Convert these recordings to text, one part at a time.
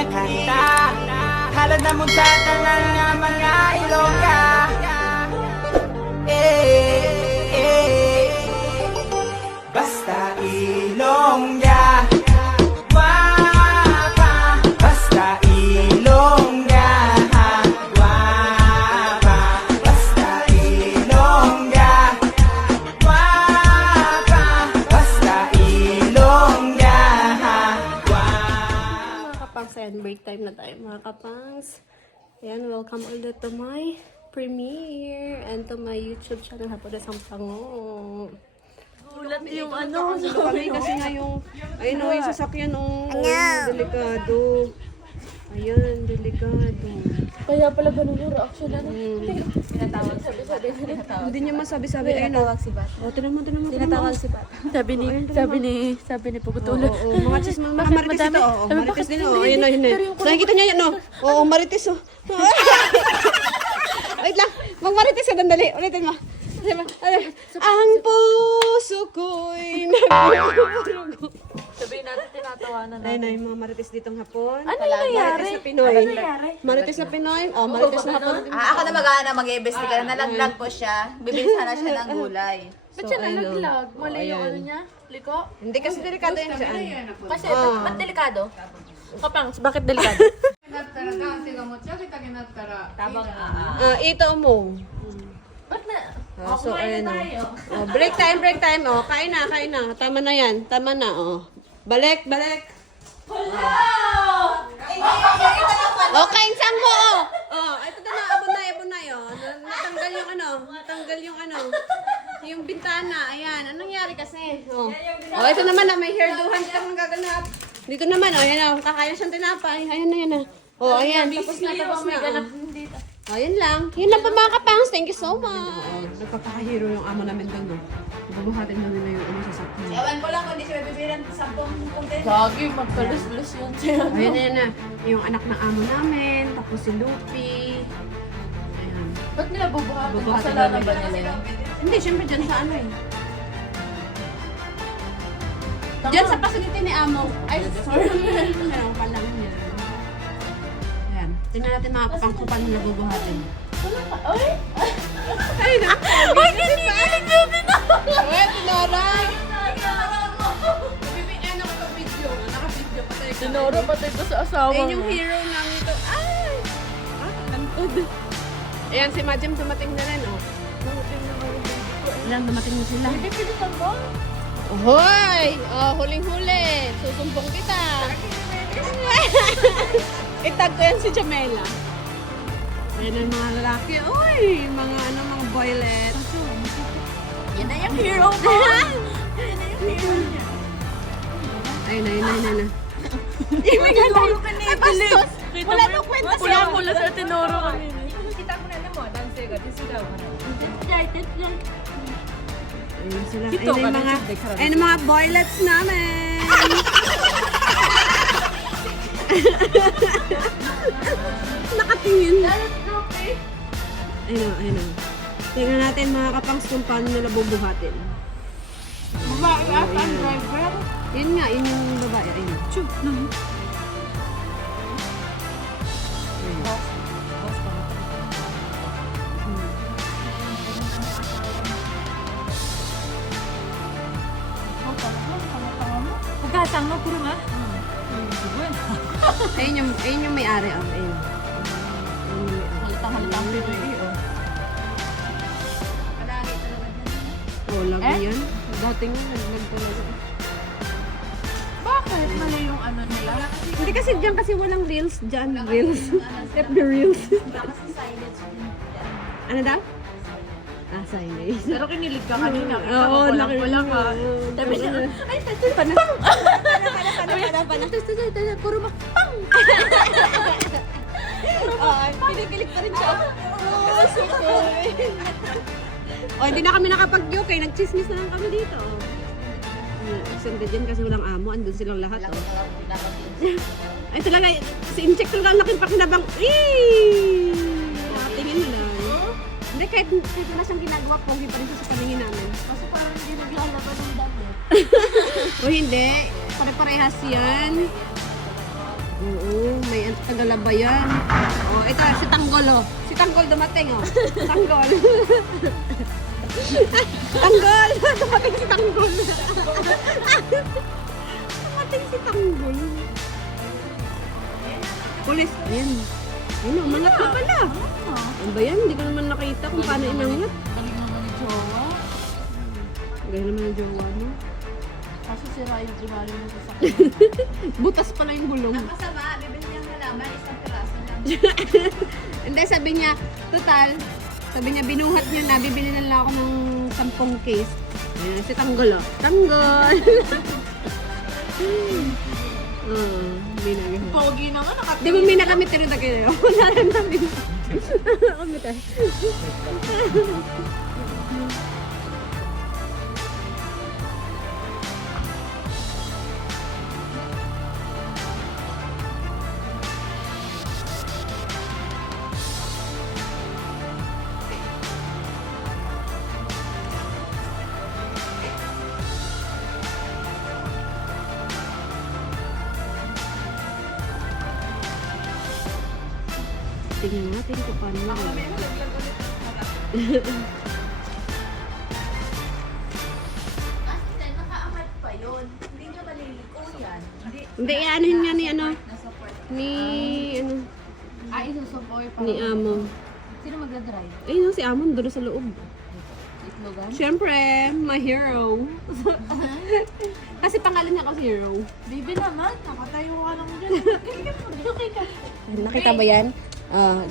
nga kanta halad na mo sa tanan nga mga Ilongga. Basta Ilongga, guwapa. Basta Ilongga, guwapa. Basta Ilongga, guwapa. Basta Ilongga, guwapa. Mga kapangs, ayan, break time na tayo mga kapangs. Ayan, welcome ulit to my premiere and to my YouTube channel, Hapon na Sampango. Ulat yung Kami kasi nga yung, ayun o, yung sasakyan o, delikado. Ayan, delikado. Kaya pala ganun yung reaction na. Tinatawag Hindi niya masabi-sabi, ayun o. si Bat. O, tinan mo. Tinatawag si Bat. Sabi ni Pugutulog. Oo, mga mga marites dito, oo, marites din, oo, ayun o, yun o. Nakikita niya yan, o. Oo, marites, o. Wait lang, mag-marites ka, dandali, ulitin mo. Ang puso ko'y nagbuburugo. Sabihin natin tinatawanan Ayun na yung mga marites ditong hapon. Ano nangyari? Marites na Pinoy. Marites na Pinoy. Oh, marites na hapon. Ako na mag-aana, mag-iimbestiga. Nalaglag po siya. Bibili sana siya ng gulay. Ba't siya nalaglag? Mali yung ano niya? Liko? Hindi kasi delikado yan siya. Kasi, ba't delikado? Kapangs, bakit delikado? Tabang Ito mo. Ba't na? So, ayan o. Oh, break time. Oh, kain na. Tama na yan. Tama na, oh. Balik. Okay, isang mo, oh. Oh, ito na, abunay, oh. Natanggal yung yung bintana. Ayan, anong nangyari kasi? Oh, ito naman, may hairdohan kang gaganap. Dito naman, oh, yan, oh. Kakain siyang tinapay. Ayan na. Oh, ayan, tapos na. Oh. Oh, yun lang. Yun lang po mga kapangs. Thank you so much. Nagpapakahiro yung amo namin doon, no? Bubuhatin na nila yung sa sakto. Ewan ko lang kung di siya bibili ng 10 container. Gagi, magkalus-lus yun siya. Ayan na. Yung anak ng amo namin. Tapos si Luffy. Ayan. Ba't nila bubuhatin? Bubuhatin Kasalanan ba namin. nila? Hindi, syempre dyan sa ano eh. Dyan sa facility ni amo. Ay, sorry. Meron pa lang yan. Ayan. Tingnan natin mga kapang kung paano nila bubuhatin. Ay! Ay, na. Ay, kinikilig yun din ako! Ay, tinoray. Bibigyan ako sa video. Naka-video pa tayo. Tinoro patay ko sa asawa Ayun yung mo. hero namin ito. Ay! Lantod. Ayan, si Majim dumating na rin, oh. Ilang dumating na sila. Hindi pilitan mo? Hoy! Oh, huling-huli. Susumbong kita. Itag ko yan si Jamela. Ayan ang mga lalaki. Uy! Mga boylet. Yan na yung hero mo! Ayun na. Ibig ka tayo kanina. Bastos! Wala nang kwenta siya. Pula sa tinoro kanina. Ayun sila. Ito, Ayun ang mga boylets namin. Nakatingin. Ayun na. Tingnan natin mga kapangs kung paano nila bubuhatin. Babae at ang driver. Yun nga, yun yung babae. Ayun. Chuk! Pagkasang mo, puro nga. Ayun yung may-ari. Oh. Ayun. Halitang pinoy oh. Oh, lagi yan. Dating yun, naglag talaga. Bakit? Mali yung ano nila? Hindi kasi dyan kasi walang reels dyan. Reels. FB reels. Ano daw? Signage. Pero kinilig ka kanina. Oo, wala ka. Sabi niya, ay, tatay, pana. Puro ba? Pang! Pinikilig pa rin siya. Oo, sukoy. Hindi na kami nakapag-yoke. Nag-chismis na lang kami dito. Sanda dyan kasi walang amo. Andun silang lahat. Ay, talaga. Si Incheck talaga ang laking pakinabang. Nakatingin mo lang. Hindi, kahit wala siyang ginagawa, pogi pa rin siya sa paningin namin. Kasi parang hindi naglalaban ng damit. O hindi, pare-parehas yan. Oo, may Tagal ba yan? Oh, ito, si Tanggol, oh. Si Tanggol dumating, oh. Tanggol. Tanggol! Dumating si Tanggol. Dumating si Tanggol. Pulis, ayan. Ayun, umangat na pala. Ano ba yan? Hindi ko naman nakita kung paano inangat. Galing naman ni Jowa. Gaya naman ang jowa mo. Kaso sira yung ilalim ng sasakyan. Butas pala yung gulong. Kasama, bibili niyang halaman, isang piraso lang. Hindi, sabi niya, total, sabi niya, binuhat niyo na, bibili na lang ako ng 10 case. Ayan, si Tanggol, oh. Tanggol! Binagahan. Pogi naman, Di ba may nakamit rin na kayo? Wala na namin. Nakamit eh. Tingnan natin kung paano yun. Kasi nakaangat pa yun. Hindi niya maliliko yan. Hindi, anuhin nga ni ano, ni, ano, isusupport pa. ni Amon. Sino magdadrive? Ayun, si Amon doon sa loob. Itlogan? Siyempre, my hero. Kasi pangalan niya kasi hero. Baby naman, nakatayo ka lang dyan. Okay ka. Nakita ba yan?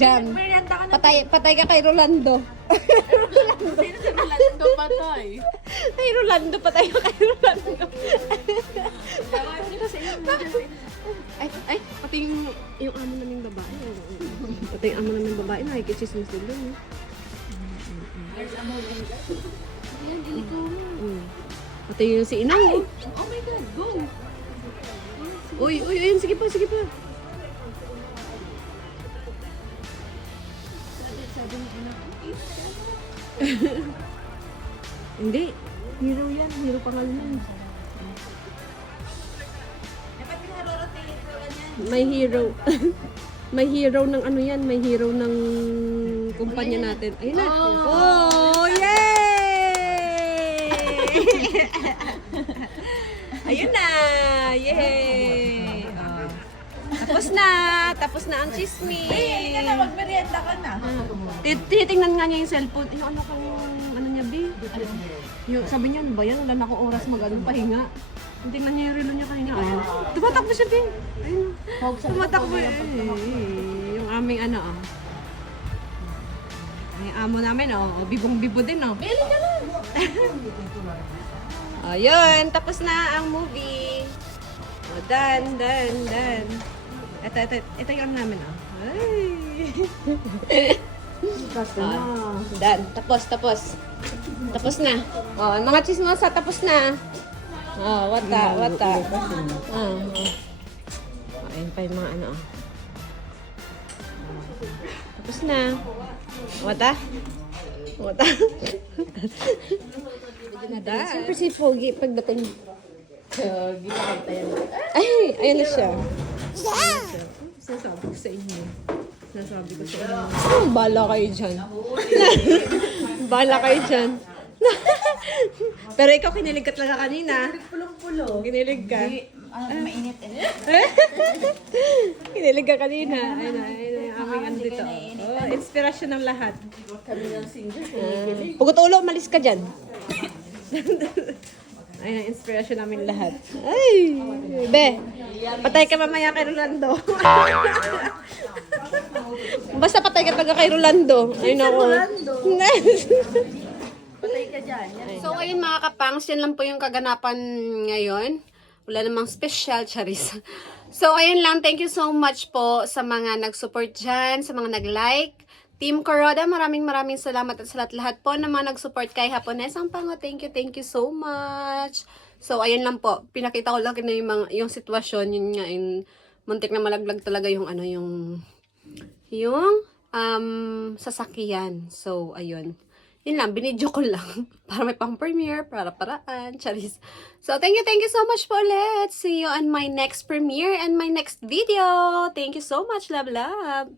Jam. Merienda ka na. Patay ka kay Rolando. Sino si Rolando patay? Ay, Rolando, patay ka kay Rolando. Ay, pati yung amo naming babae. Pati yung amo naming babae, nakikichismis din doon. Pati yung si Inang. Oh my God, go! Uy, ayun, sige pa, sige pa. Hindi. Hero yan. Hero pangalan yan. Dapat pinarorotate ko yan. May hero. May hero ng ano yan. May hero ng kumpanya natin. Ayun na. Oh, yay! Ayun na. Yay! Oh. Tapos na ang chismis. Hindi ka na, magmerienda ka na. Titingnan nga niya yung cellphone. Yung ano kang, ano niya, B? Yung, sabi niya, ano ba yan? Wala na ako oras pahinga. Tingnan niya yung relo niya kahinga. Ayun. Tumatakbo siya, B. Ayun. Tumatakbo eh. Yung aming ano, ah. Yung amo namin, oh. Bibong-bibo din, oh. Bili ka lang. Ayun, tapos na ang movie. Oh, done. Ito yung ano namin, oh. Ay. Done. Tapos na. Oh, mga chismosa, tapos na. Oh, wata. Ayun pa yung mga ano, oh. Tapos na. Wata. Siyempre si Pogi pagdating. Ay, ayan na siya. Sinasabi ko sa inyo. Bala kayo dyan. Bala kayo dyan. Pero ikaw kinilig ka talaga kanina. Pulong-pulo. Kinilig ka. Mainit eh. Kinilig ka kanina. Ayun na yung aming andito. Oh, inspirasyon ng lahat. Kami ng singer. Pugot ulo, malis ka dyan. Ayun ang inspirasyon namin lahat. Ay! Be, patay ka mamaya kay Rolando. Basta patay ka taga kay Rolando. Ayun ako. Patay ka dyan. So, ayun mga kapangs, yan lang po yung kaganapan ngayon. Wala namang special, charis. So, ayun lang. Thank you so much po sa mga nag-support dyan, sa mga nag-like. Team Kuroda, maraming salamat at sa lahat po na mga nag-support kay Haponesang Pango. Thank you so much. So, ayun lang po. Pinakita ko lang na yung sitwasyon. Yun nga, muntik na malaglag talaga yung yung sasakyan. So, ayun. Yun lang, binidyo ko lang. Para may pang-premiere, para-paraan, charis. So, thank you so much po ulit. See you on my next premiere and my next video. Thank you so much, love, love.